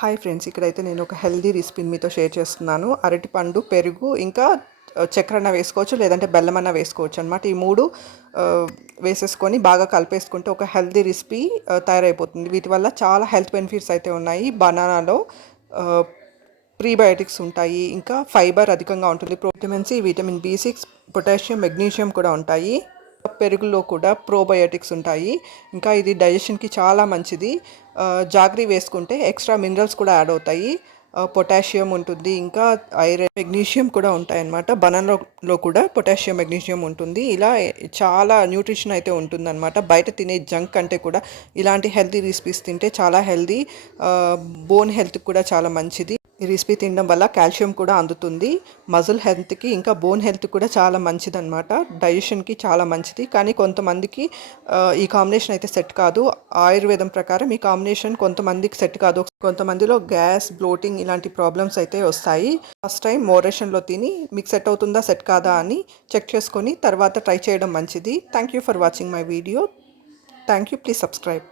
Hi friends, ఇక్కడైతే నేను ఒక హెల్దీ రెసిపీని మీతో షేర్ చేస్తున్నాను. అరటిపండు, పెరుగు ఇంకా చక్కెరన్న వేసుకోవచ్చు, లేదంటే బెల్లమన్న వేసుకోవచ్చు అనమాట. ఈ మూడు వేసేసుకొని బాగా కలిపేసుకుంటే ఒక హెల్దీ రెసిపీ తయారైపోతుంది. వీటి వల్ల చాలా హెల్త్ బెనిఫిట్స్ అయితే ఉన్నాయి. బనానాలో ప్రీబయోటిక్స్ ఉంటాయి, ఇంకా ఫైబర్ అధికంగా ఉంటుంది, విటమిన్ సి, విటమిన్ బి6, పొటాషియం, మెగ్నీషియం కూడా ఉంటాయి. పెరుగులో కూడా ప్రోబయోటిక్స్ ఉంటాయి. ఇంకా ఇది డైజెషన్కి చాలా మంచిది. జాగ్రీ వేసుకుంటే ఎక్స్ట్రా మినరల్స్ కూడా యాడ్ అవుతాయి. పొటాషియం ఉంటుంది, ఇంకా ఐరన్, మెగ్నీషియం కూడా ఉంటాయి అన్నమాట. బనానాలో కూడా పొటాషియం, మెగ్నీషియం ఉంటుంది. ఇలా చాలా న్యూట్రిషన్ అయితే ఉంటుందన్నమాట. బయట తినే జంక్ కంటే కూడా ఇలాంటి హెల్తీ రెసిపీస్ తింటే చాలా హెల్దీ. బోన్ హెల్త్కి కూడా చాలా మంచిది. ఈ రెసిపీ తినడం వల్ల కాల్షియం కూడా అందుతుంది. మజిల్ హెల్త్కి ఇంకా బోన్ హెల్త్ కూడా చాలా మంచిదన్నమాట. డైజెషన్కి చాలా మంచిది. కానీ కొంతమందికి ఈ కాంబినేషన్ అయితే సెట్ కాదు. ఆయుర్వేదం ప్రకారం ఈ కాంబినేషన్ కొంతమందికి సెట్ కాదు. కొంతమందిలో గ్యాస్, బ్లోటింగ్ ఇలాంటి ప్రాబ్లమ్స్ అయితే వస్తాయి. ఫస్ట్ టైం మోడరేషన్లో తిని మీకు సెట్ అవుతుందా సెట్ కాదా అని చెక్ చేసుకొని తర్వాత ట్రై చేయడం మంచిది. Thank you for watching my video. Thank you. Please subscribe.